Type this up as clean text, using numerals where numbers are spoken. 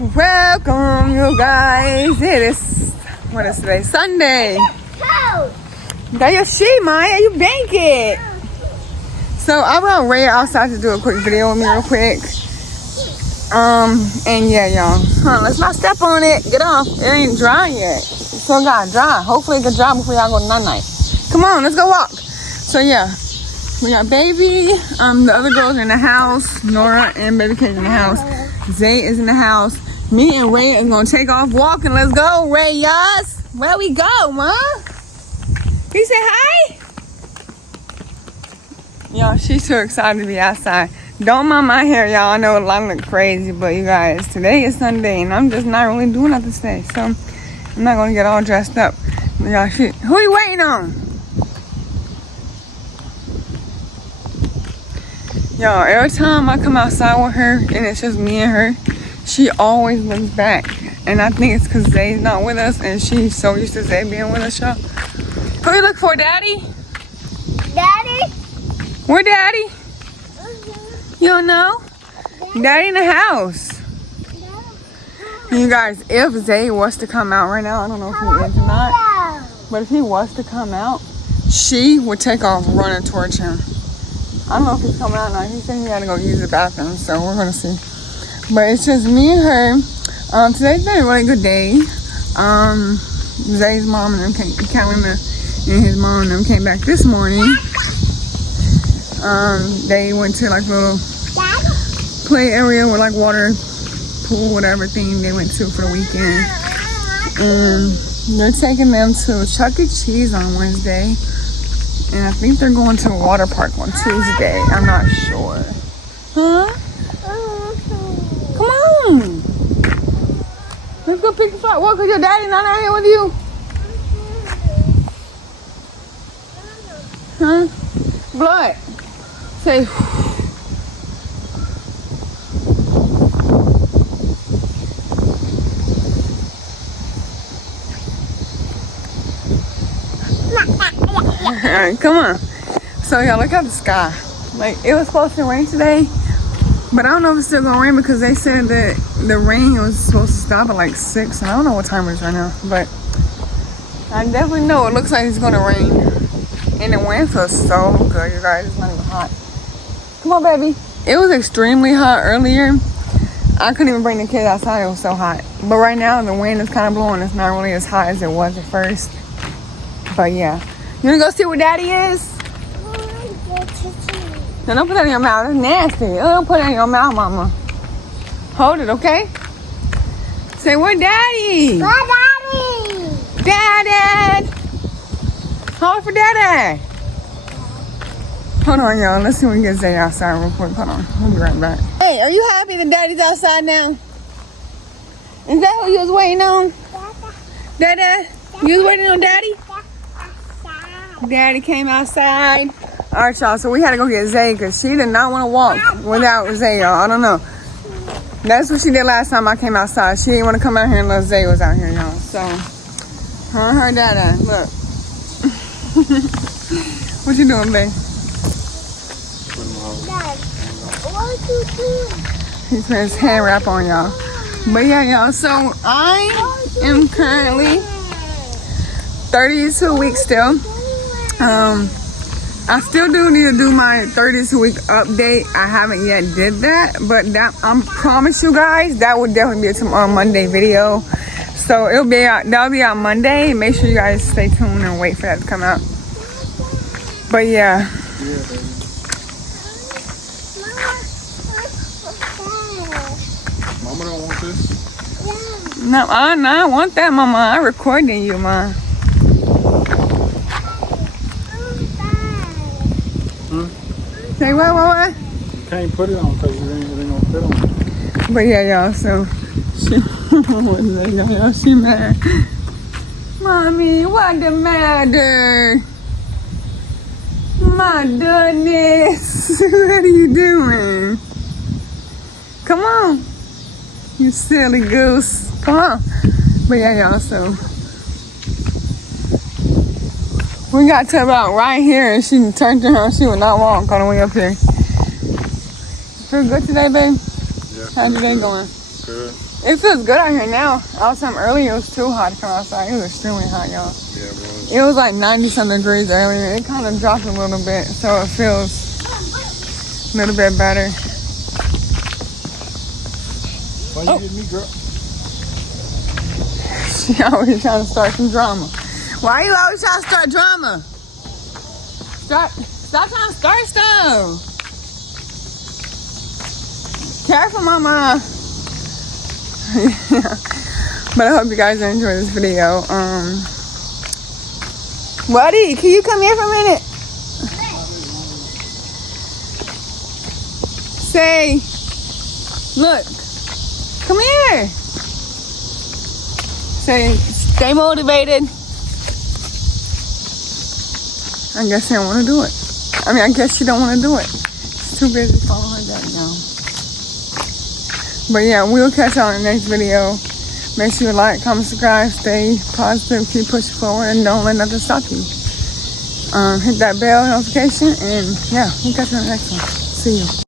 Welcome, you guys. It is, what is today? Sunday. Got your sheet, Maya. You bank it. So I brought Ray outside to do a quick video with me real quick. And yeah, y'all. Let's not step on it. Get off. It ain't dry yet. It still got dry. Hopefully it can dry before y'all go to night. Come on, let's go walk. So yeah, we got baby. The other girls in the house. Nora and baby Kate in the house. Zay is in the house. Me and Ray are gonna take off walking. Let's go, Ray, yes. Where we go, huh? He said hi. Y'all, she's so excited to be outside. Don't mind my hair, y'all. I know I look crazy, but you guys, today is Sunday, and I'm just not really doing nothing today. So I'm not gonna get all dressed up. Y'all, who you waiting on? Y'all, every time I come outside with her, and it's just me and her, she always looks back. And I think it's because Zay's not with us, and she's so used to Zay being with us, y'all. Who you look for, Daddy? Daddy? Where Daddy? You don't know? Daddy in the house. You guys, if Zay was to come out right now, I don't know if he is or not, but if he was to come out, she would take off running towards him. I don't know if he's coming out now. He said he had to go use the bathroom, so we're gonna see. But it's just me and her. Today's been a really good day. Zay's mom and them and his mom and them came back this morning. They went to like a little play area with like water, pool, whatever thing they went to for the weekend. And they're taking them to Chuck E. Cheese on Wednesday. And I think they're going to a water park on Tuesday. I'm not sure. Huh? Come on. Let's go pick the flower. What, because your daddy not out here with you? Huh? Blood. Say. Alright, come on. So y'all, look at the sky. Like, it was supposed to rain today, but I don't know if it's still gonna rain because they said that the rain was supposed to stop at like 6, and I don't know what time it is right now, but I definitely know it looks like it's gonna rain. And the wind feels so good, you guys. It's not even hot. Come on, baby. It was extremely hot earlier. I couldn't even bring the kids outside. It was so hot. But right now, the wind is kind of blowing. It's not really as hot as it was at first. But yeah. You want to go see where Daddy is? No, don't put that in your mouth. That's nasty. Don't put that in your mouth, Mama. Hold it, okay? Say, where Daddy? Where Daddy? Daddy! Hold for Daddy. Hold on, y'all. Let's see if we can get Zay outside real quick. Hold on. We'll be right back. Hey, are you happy that Daddy's outside now? Is that who you was waiting on? Dada? You was waiting on Daddy? Daddy came outside. All right, y'all. So we had to go get Zay because she did not want to walk without Zay, y'all. I don't know. That's what she did last time I came outside. She didn't want to come out here unless Zay was out here, y'all. So, her Dada. Look. What you doing, babe? Dad, what you doing? He's putting his hand wrap on, y'all. But yeah, y'all. So I am currently 32 weeks still. I still do need to do my 32 week update. I haven't yet did that, but that I promise you guys that will definitely be a tomorrow Monday video. So that'll be on Monday. Make sure you guys stay tuned and wait for that to come out. But yeah. Mama don't want this? No, I want that, Mama. I recording you, Ma. Say what? You can't put it on because it ain't gonna fit on. But yeah, y'all, so she, what is that, y'all? She mad. Mommy, what the matter? My goodness. What are you doing? Come on. You silly goose. Come on. But yeah, y'all, so we got to about right here and she turned to her. She would not walk on the way up here. Feel good today, babe? Yeah. How's your day going? good. It feels good out here now. Outside earlier, it was too hot to come outside. It was extremely hot, y'all. Yeah, bro. It was like 90-something degrees earlier. It kind of dropped a little bit, so it feels a little bit better. Why you hitting me, girl? She always trying to start some drama. Why you always trying to start drama? Stop trying to start stuff. Careful, mama. Yeah. But I hope you guys enjoy this video. Buddy, can you come here for a minute? Say, look, come here. Say, stay motivated. I guess she don't want to do it. I mean, I guess she don't want to do it. She's too busy following her dad now. But yeah, we'll catch y'all in the next video. Make sure you like, comment, subscribe, stay positive, keep pushing forward, and don't let nothing stop you. Hit that bell notification, and yeah, we'll catch you in the next one. See you.